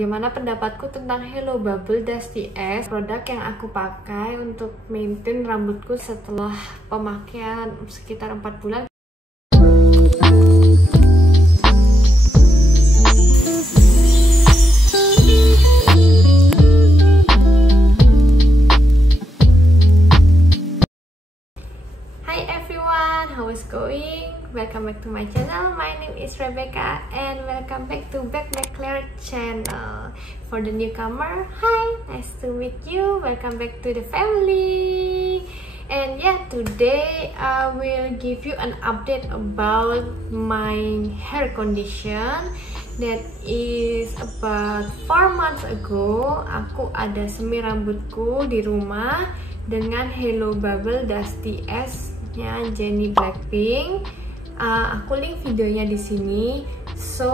Gimana pendapatku tentang Hello Bubble Dusty S, produk yang aku pakai untuk maintain rambutku setelah pemakaian sekitar 4 bulan. Hi everyone, how is going? Welcome back to my channel. My name is Rebecca and welcome back to Back Claire channel. For the newcomer, hi, nice to meet you. Welcome back to the family. And yeah, today I will give you an update about my hair condition. That is about 4 months ago. Aku ada semi rambutku di rumah dengan Hello Bubble Dusty S nya Jennie Blackpink. Aku link videonya di sini. So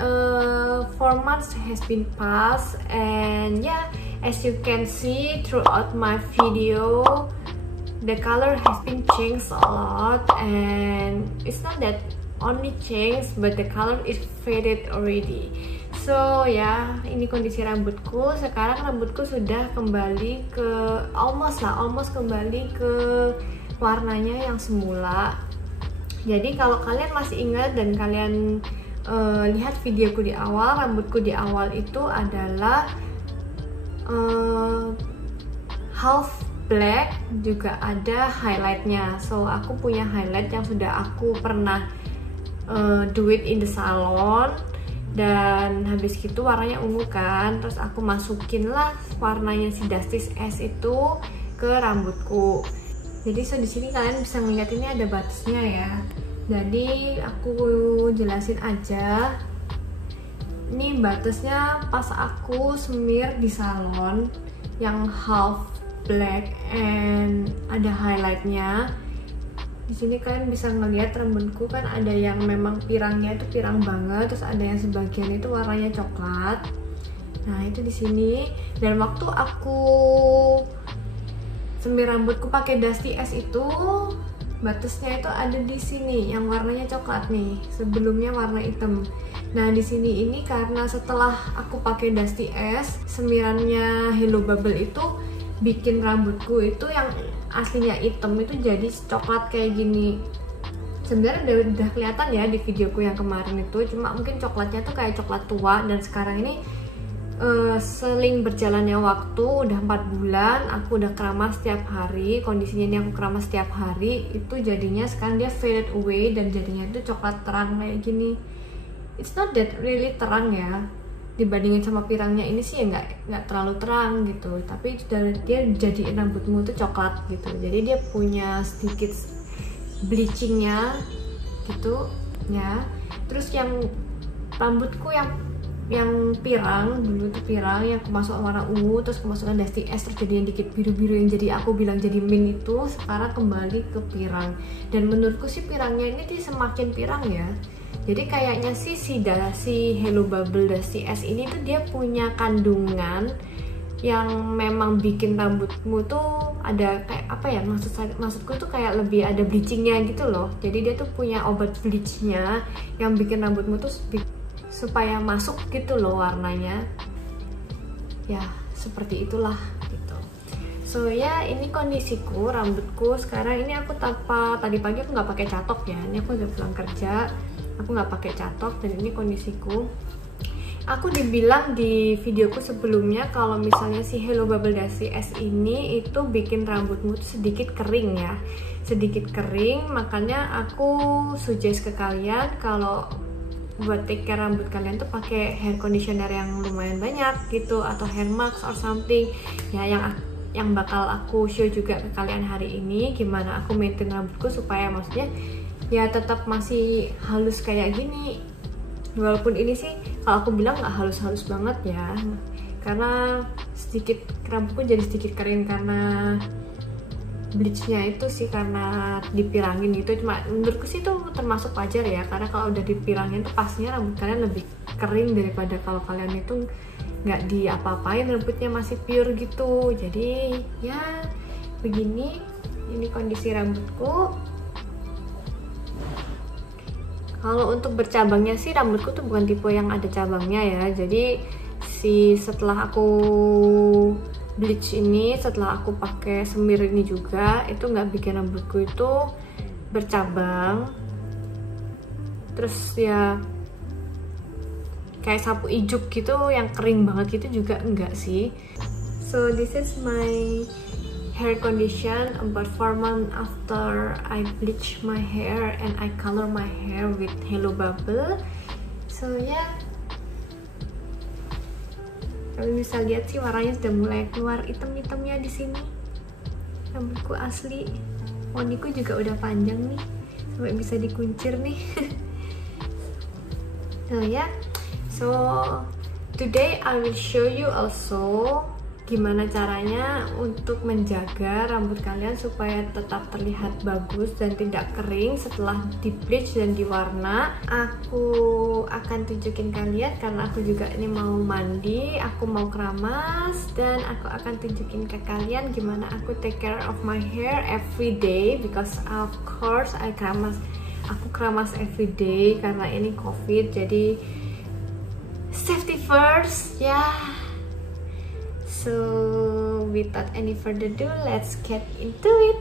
4 months has been passed, and yeah, as you can see throughout my video, the color has been changed a lot, and it's not that only changed, but the color is faded already. So ya, ini kondisi rambutku. Sekarang rambutku sudah kembali ke almost kembali ke warnanya yang semula. Jadi kalau kalian masih ingat dan kalian lihat videoku di awal, rambutku di awal itu adalah half black, juga ada highlightnya. So aku punya highlight yang sudah aku pernah do it in the salon, dan habis gitu warnanya ungu kan, terus aku masukin lah warnanya si Dusty S itu ke rambutku. Jadi di sini kalian bisa melihat ini ada batasnya ya. Jadi aku jelasin aja. Ini batasnya pas aku semir di salon yang half black and ada highlightnya. Di sini kalian bisa ngelihat rambutku kan ada yang memang pirangnya itu pirang banget, terus ada yang sebagian itu warnanya coklat. Nah itu di sini. Dan waktu aku semir rambutku pakai Dusty S itu batasnya itu ada di sini yang warnanya coklat nih, sebelumnya warna hitam. Nah di sini ini karena setelah aku pakai Dusty S, semirannya Hello Bubble itu bikin rambutku itu yang aslinya hitam itu jadi coklat kayak gini. Sebenarnya udah kelihatan ya di videoku yang kemarin itu, cuma mungkin coklatnya tuh kayak coklat tua. Dan sekarang ini seling berjalannya waktu udah 4 bulan, aku udah keramas setiap hari. Kondisinya ini aku keramas setiap hari, itu jadinya sekarang dia faded away dan jadinya itu coklat terang kayak gini. It's not that really terang ya, dibandingin sama pirangnya ini sih ya nggak terlalu terang gitu, tapi dia jadi rambutmu tuh coklat gitu. Jadi dia punya sedikit bleachingnya gitu ya. Terus yang rambutku yang pirang dulu tuh pirang, yang aku masuk warna ungu, terus kemasukkan Dusty S, terus jadi yang dikit biru-biru yang jadi aku bilang jadi mint itu sekarang kembali ke pirang. Dan menurutku sih pirangnya ini semakin pirang ya. Jadi kayaknya sih si Hello Bubble Dusty S ini tuh dia punya kandungan yang memang bikin rambutmu tuh ada kayak apa ya, maksudku tuh kayak lebih ada bleachingnya gitu loh. Jadi dia tuh punya obat bleachnya yang bikin rambutmu tuh supaya masuk gitu loh warnanya ya, seperti itulah gitu. So ya, ini kondisiku rambutku sekarang. Ini aku tadi pagi aku nggak pakai catok ya, ini aku udah pulang kerja, aku nggak pakai catok. Dan ini kondisiku. Aku dibilang di videoku sebelumnya kalau misalnya si Hello Bubble Dusty S ini itu bikin rambutmu tuh sedikit kering ya, sedikit kering. Makanya aku suggest ke kalian kalau buat take care rambut kalian tuh pakai hair conditioner yang lumayan banyak gitu, atau hair mask or something ya. Yang bakal aku show juga ke kalian hari ini gimana aku maintain rambutku supaya maksudnya ya tetap masih halus kayak gini. Walaupun ini sih kalau aku bilang nggak halus-halus banget ya, karena sedikit rambutku jadi sedikit kering karena bleachnya itu sih, karena dipirangin gitu. Cuma menurutku sih itu termasuk wajar ya, karena kalau udah dipirangin tuh pastinya rambut kalian lebih kering daripada kalau kalian itu nggak diapa-apain, rambutnya masih pure gitu. Jadi ya begini, ini kondisi rambutku. Kalau untuk bercabangnya sih rambutku tuh bukan tipe yang ada cabangnya ya. Jadi si setelah aku bleach ini, setelah aku pakai semir ini juga, itu nggak bikin rambutku itu bercabang. Terus ya kayak sapu ijuk gitu yang kering banget gitu juga enggak sih. So this is my hair condition about 4 months after I bleach my hair and I color my hair with Hello Bubble. So yeah, kalian bisa lihat sih warnanya sudah mulai keluar item-itemnya di sini. Rambutku asli, poniku juga udah panjang nih, sampai bisa dikuncir nih. So yeah, so today I will show you also gimana caranya untuk menjaga rambut kalian supaya tetap terlihat bagus dan tidak kering setelah di bleach dan diwarna. Aku akan tunjukin kalian karena aku juga ini mau mandi, aku mau keramas, dan aku akan tunjukin ke kalian gimana aku take care of my hair every day, because of course aku keramas every day karena ini COVID, jadi safety first ya. So without any further ado, let's get into it.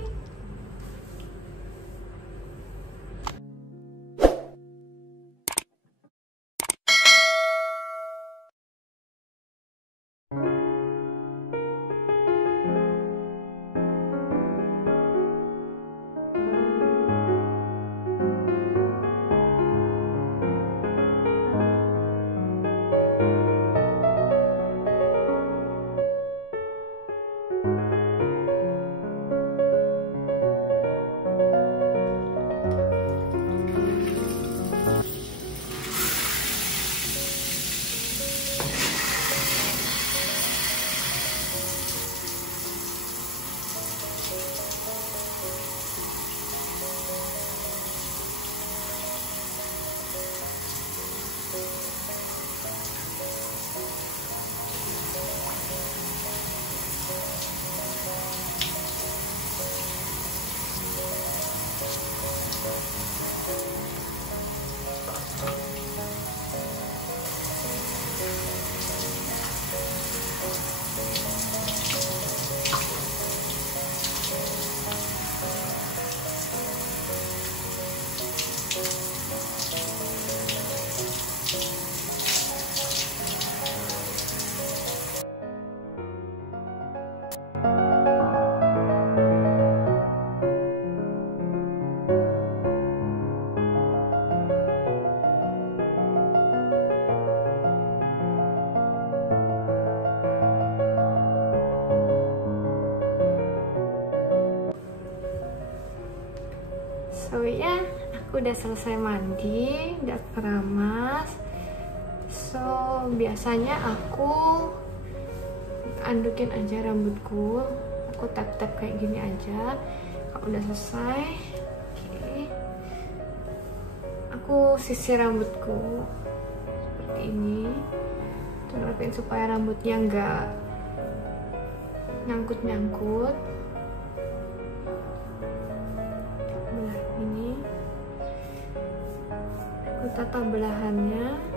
So ya, aku udah selesai mandi, udah keramas. So biasanya aku andukin aja rambutku, aku tap-tap kayak gini aja. Kalau udah selesai, oke, aku sisir rambutku seperti ini, terapin supaya rambutnya nggak nyangkut-nyangkut. Ini aku tata belahannya.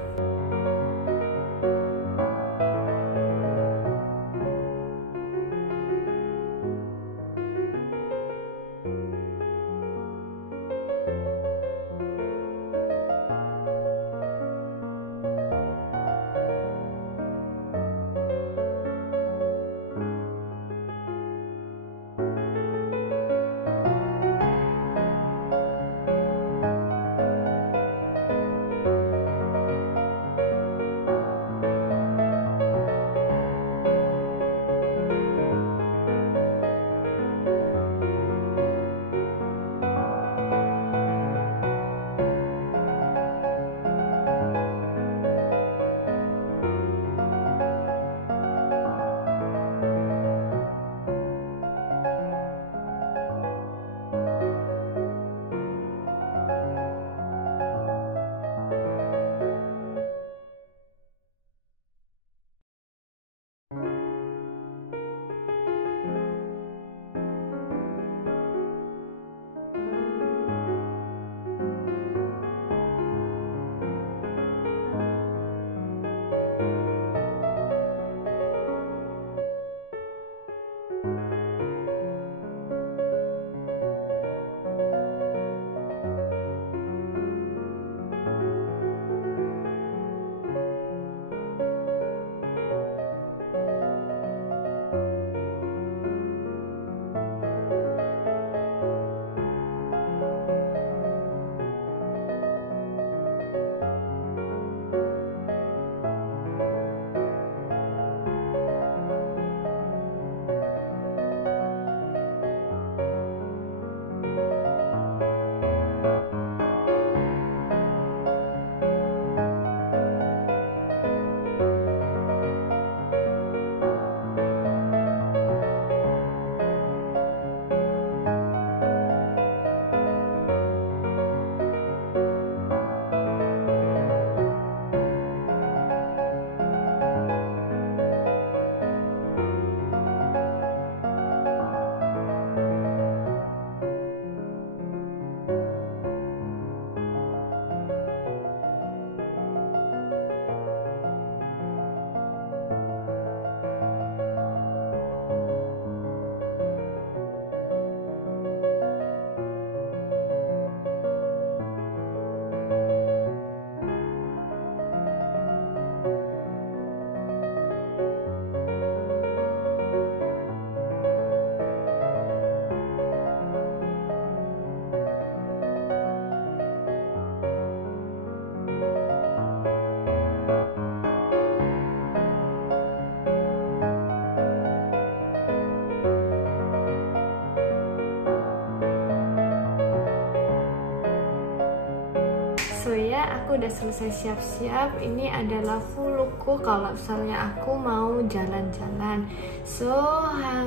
aku udah selesai siap-siap. Ini adalah full lookku kalau misalnya aku mau jalan-jalan. So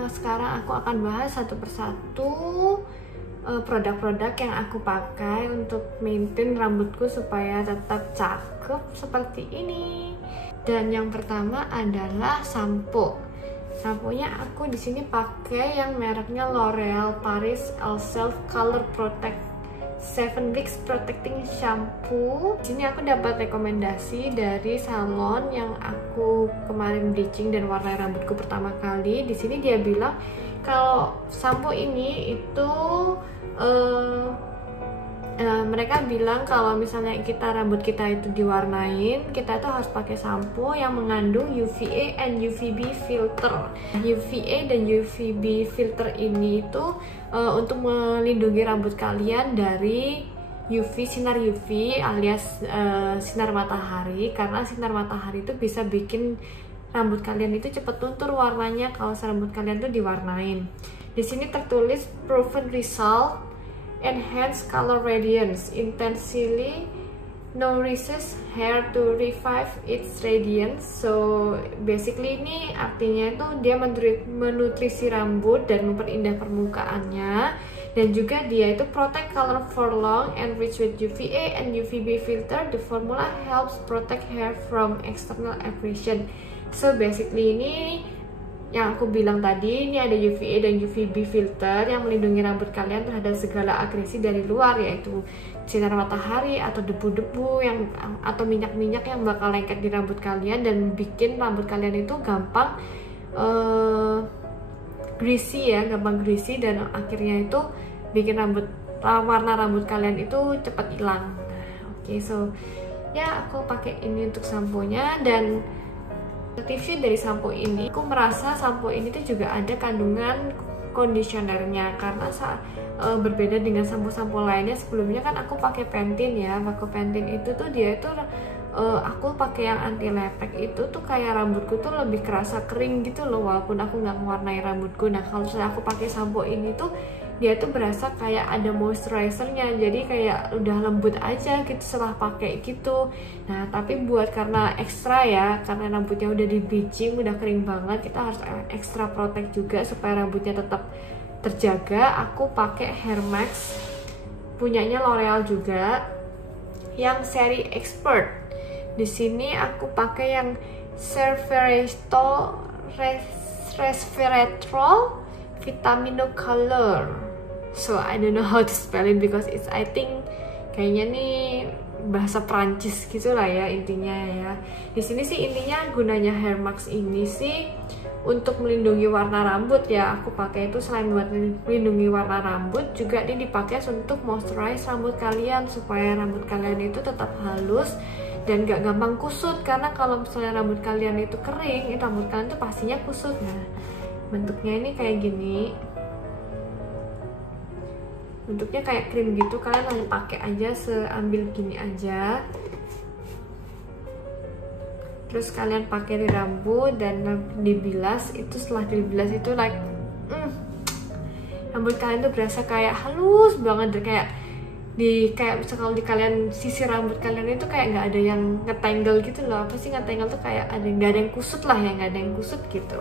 sekarang aku akan bahas satu persatu produk-produk yang aku pakai untuk maintain rambutku supaya tetap cakep seperti ini. Dan yang pertama adalah sampo. Samponya aku di sini pakai yang mereknya L'Oreal Paris Elf Color Protect 7 Weeks Protecting Shampoo. Di sini aku dapat rekomendasi dari salon yang aku kemarin bleaching dan warnai rambutku pertama kali. Di sini dia bilang kalau sampo ini itu mereka bilang kalau misalnya rambut kita itu diwarnain, kita itu harus pakai sampo yang mengandung UVA and UVB filter. UVA dan UVB filter ini itu untuk melindungi rambut kalian dari sinar UV alias sinar matahari, karena sinar matahari itu bisa bikin rambut kalian itu cepat luntur warnanya kalau rambut kalian tuh diwarnain. Di sini tertulis proven result, enhance color radiance, intensely nourishes hair to revive its radiance. So basically ini artinya itu dia menutrisi rambut dan memperindah permukaannya, dan juga dia itu protect color for long, enriched with UVA and UVB filter. The formula helps protect hair from external aggression. So basically ini yang aku bilang tadi, ini ada UVA dan UVB filter yang melindungi rambut kalian terhadap segala agresi dari luar, yaitu sinar matahari atau debu-debu atau minyak-minyak yang bakal lengket di rambut kalian dan bikin rambut kalian itu gampang greasy gampang greasy, dan akhirnya itu bikin warna rambut kalian itu cepat hilang. Oke, so ya aku pakai ini untuk samponya. Dan tipsnya dari sampo ini, aku merasa sampo ini tuh juga ada kandungan conditionernya, karena berbeda dengan sampo-sampo lainnya. Sebelumnya kan aku pakai Pantene ya, Pantene itu tuh dia itu aku pakai yang anti lepek itu tuh kayak rambutku tuh lebih kerasa kering gitu loh, walaupun aku nggak mewarnai rambutku. Nah kalau misalnya aku pakai sampo ini tuh dia tuh berasa kayak ada moisturizernya, jadi kayak udah lembut aja gitu setelah pakai gitu. Nah tapi buat karena ekstra ya, karena rambutnya udah di bleaching, udah kering banget, kita harus ekstra protect juga supaya rambutnya tetap terjaga. Aku pakai Hair Max punyanya L'Oreal juga, yang seri Expert. Di sini aku pakai yang Resveratrol Vitamino Color. So I don't know how to spell it because it's, I think kayaknya nih bahasa Prancis gitu lah ya intinya ya. Di sini sih intinya gunanya Hair Max ini sih untuk melindungi warna rambut ya. Aku pakai itu selain buat melindungi warna rambut, juga dia dipakai untuk moisturize rambut kalian supaya rambut kalian itu tetap halus dan gak gampang kusut. Karena kalau misalnya rambut kalian itu kering, rambut kalian tuh pastinya kusut. Nah bentuknya ini kayak gini, bentuknya kayak krim gitu. Kalian hanya pakai aja, seambil gini aja, terus kalian pakai di rambut dan dibilas. Itu setelah dibilas itu like rambut kalian tuh berasa kayak halus banget, kayak kalau di kalian sisir rambut kalian itu kayak nggak ada yang ngetangle gitu loh. Apa sih ngetangle tuh, kayak nggak ada yang kusut lah ya, nggak ada yang kusut gitu.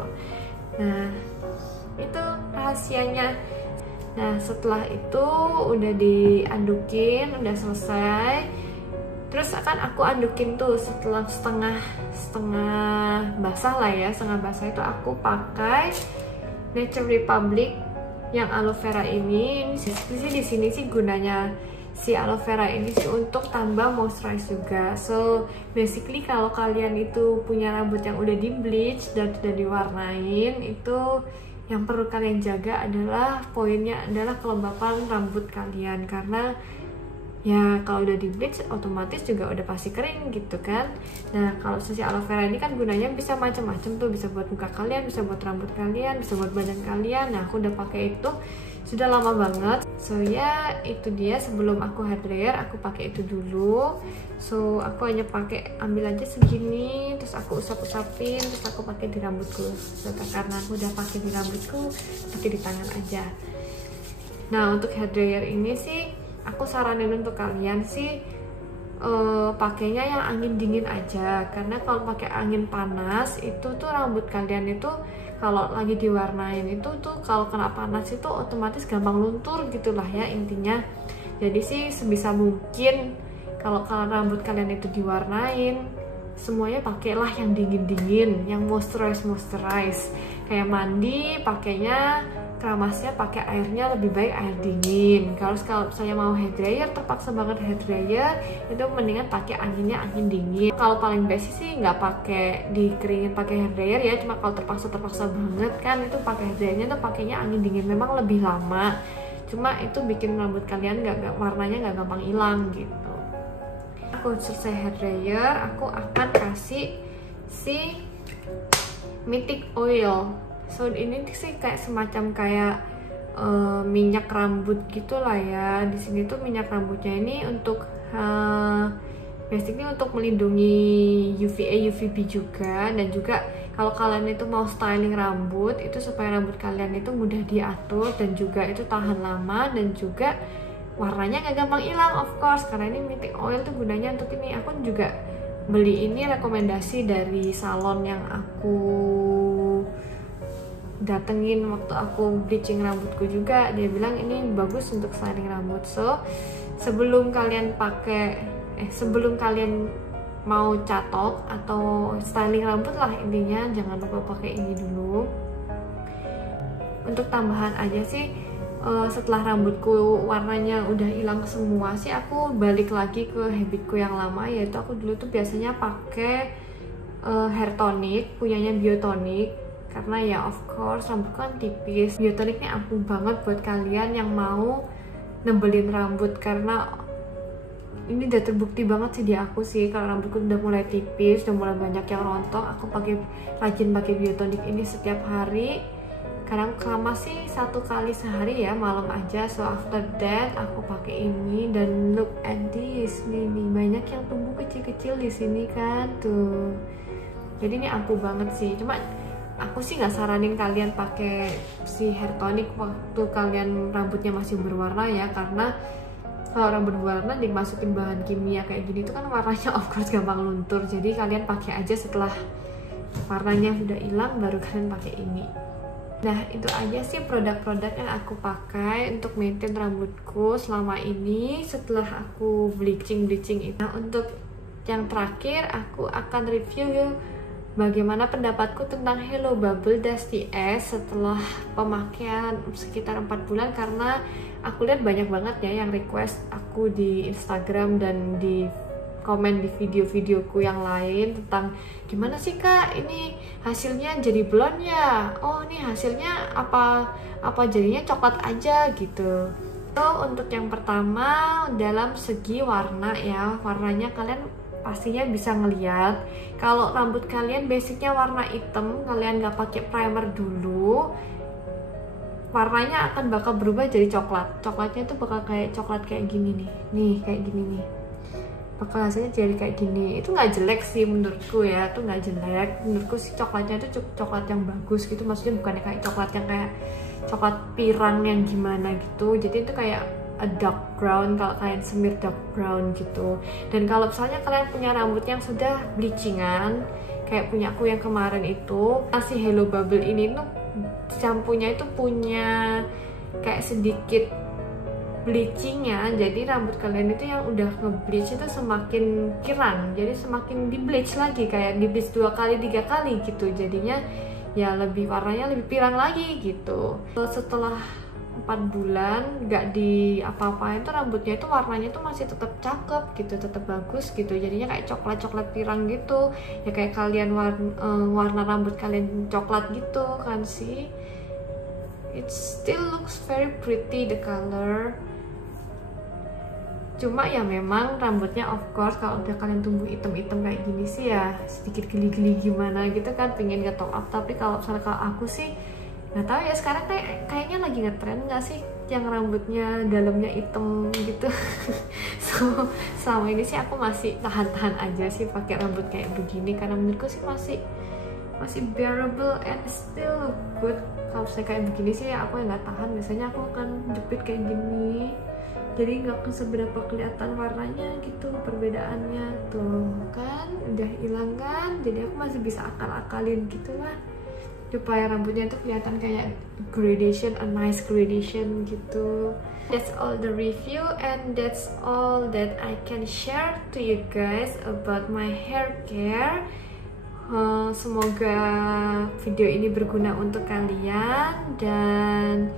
Nah itu rahasianya. Nah setelah itu udah diadukin, udah selesai, terus akan aku adukin tuh setelah setengah basah lah ya, setengah basah itu aku pakai Nature Republic yang aloe vera ini. Di sini sih gunanya si aloe vera ini sih untuk tambah moisturize juga. So basically kalau kalian itu punya rambut yang udah di bleach dan sudah diwarnain, itu yang perlu kalian jaga adalah poinnya adalah kelembapan rambut kalian, karena ya kalau udah di bleach otomatis juga udah pasti kering gitu kan. Nah kalau si aloe vera ini kan gunanya bisa macam-macam tuh, bisa buat muka kalian, bisa buat rambut kalian, bisa buat badan kalian. Nah aku udah pakai itu sudah lama banget. So ya itu dia, sebelum aku hair dryer aku pakai itu dulu. So aku hanya ambil aja segini, terus aku usap-usapin, terus aku pakai di rambutku. So, karena aku udah pakai di rambutku, pakai di tangan aja. Nah untuk hair dryer ini sih aku saranin untuk kalian sih pakainya yang angin dingin aja, karena kalau pakai angin panas itu tuh rambut kalian itu kalau lagi diwarnain itu tuh kalau kena panas itu otomatis gampang luntur gitulah ya intinya. Jadi sih sebisa mungkin kalau rambut kalian itu diwarnain semuanya pakailah yang dingin-dingin, yang moisturize. Kayak mandi pakainya keramasnya pakai airnya lebih baik air dingin. Kalau saya mau hair dryer, terpaksa banget hair dryer, itu mendingan pakai anginnya angin dingin. Kalau paling basic sih nggak pakai dikeringin pakai hair dryer ya, cuma kalau terpaksa banget kan itu pakai hair dryernya tuh pakainya angin dingin, memang lebih lama. Cuma itu bikin rambut kalian warnanya nggak gampang hilang gitu. Aku selesai hair dryer, aku akan kasih si Mythic Oil. So ini sih kayak semacam kayak minyak rambut gitulah ya. Di sini tuh minyak rambutnya ini untuk basically untuk melindungi UVA UVB juga, dan juga kalau kalian itu mau styling rambut itu supaya rambut kalian itu mudah diatur dan juga itu tahan lama dan juga warnanya gak gampang hilang of course, karena ini Mythic Oil tuh gunanya untuk ini. Aku juga beli ini rekomendasi dari salon yang aku datengin waktu aku bleaching rambutku juga. Dia bilang ini bagus untuk styling rambut. So sebelum kalian sebelum kalian mau catok atau styling rambut lah intinya, jangan lupa pakai ini dulu. Untuk tambahan aja sih, setelah rambutku warnanya udah hilang semua sih, aku balik lagi ke habitku yang lama, yaitu aku dulu tuh biasanya pakai hair tonic punyanya Biotonic. Karena ya of course rambutku kan tipis, Biotonic ini ampuh banget buat kalian yang mau nebelin rambut, karena ini udah terbukti banget sih di aku sih, kalau rambutku udah mulai tipis, udah mulai banyak yang rontok, aku rajin pakai Biotonic ini setiap hari. Kadang keramas sih 1 kali sehari ya, malam aja. So after that aku pakai ini, dan look at this, nih banyak yang tumbuh kecil-kecil di sini kan tuh. Jadi ini ampuh banget sih. Cuma aku sih nggak saranin kalian pakai si hair tonic waktu kalian rambutnya masih berwarna ya, karena kalau rambut berwarna dimasukin bahan kimia kayak gini itu kan warnanya of course gampang luntur. Jadi kalian pakai aja setelah warnanya sudah hilang baru kalian pakai ini. Nah itu aja sih produk-produk yang aku pakai untuk maintain rambutku selama ini setelah aku bleaching itu. Nah untuk yang terakhir aku akan review bagaimana pendapatku tentang Hello Bubble Dusty S setelah pemakaian sekitar 4 bulan, karena aku lihat banyak banget ya yang request aku di Instagram dan di komen di video-videoku yang lain tentang gimana sih kak ini hasilnya jadi blonde ya, oh ini hasilnya apa jadinya coklat aja gitu. So untuk yang pertama dalam segi warna ya, warnanya kalian pastinya bisa ngeliat kalau rambut kalian basicnya warna hitam, kalian nggak pakai primer dulu, warnanya akan bakal berubah jadi coklat. Coklatnya tuh bakal kayak coklat kayak gini nih kayak gini nih, bakal hasilnya jadi kayak gini. Itu nggak jelek sih menurutku ya, itu nggak jelek menurutku sih. Coklatnya itu coklat yang bagus gitu, maksudnya bukannya kayak coklat yang kayak coklat pirang yang gimana gitu. Jadi itu kayak a dark brown kalau kalian semir dark brown gitu. Dan kalau misalnya kalian punya rambut yang sudah bleachingan kayak punya aku yang kemarin itu, si Hello Bubble ini tuh shampoo-nya itu punya kayak sedikit bleachingnya, jadi rambut kalian itu yang udah nge-bleach itu semakin kirang, jadi semakin di-bleach lagi, kayak di-bleach 2 kali 3 kali gitu, jadinya ya lebih warnanya lebih pirang lagi gitu. Setelah 4 bulan nggak di apa-apain tuh rambutnya itu warnanya tuh masih tetap cakep gitu, tetap bagus gitu, jadinya kayak coklat pirang gitu ya, kayak kalian warna rambut kalian coklat gitu kan sih. It still looks very pretty the color. Cuma ya memang rambutnya of course kalau udah kalian tumbuh hitam-hitam kayak gini sih ya sedikit geli-geli gimana gitu kan, pengen ke top up. Tapi kalau misalnya kalau aku sih nggak tahu ya, sekarang kayaknya lagi ngetren nggak sih yang rambutnya dalamnya hitam gitu. So selama ini sih aku masih tahan-tahan aja sih pakai rambut kayak begini, karena menurutku sih masih bearable and still look good. Kalau saya kayak begini sih aku yang nggak tahan, biasanya aku akan jepit kayak gini jadi nggak seberapa kelihatan warnanya gitu perbedaannya. Tuh kan udah hilang kan, jadi aku masih bisa akal-akalin gitu lah supaya rambutnya itu kelihatan kayak gradation, a nice gradation gitu. That's all the review and that's all that I can share to you guys about my hair care. Semoga video ini berguna untuk kalian, dan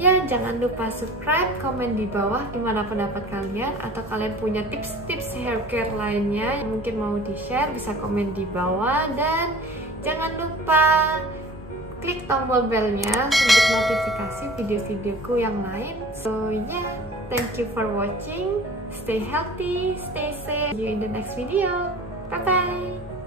ya jangan lupa subscribe, komen di bawah gimana pendapat kalian, atau kalian punya tips-tips hair care lainnya yang mungkin mau di-share, bisa komen di bawah. Dan jangan lupa klik tombol belnya untuk notifikasi video-videoku yang lain. So yeah, thank you for watching. Stay healthy, stay safe. See you in the next video. Bye bye.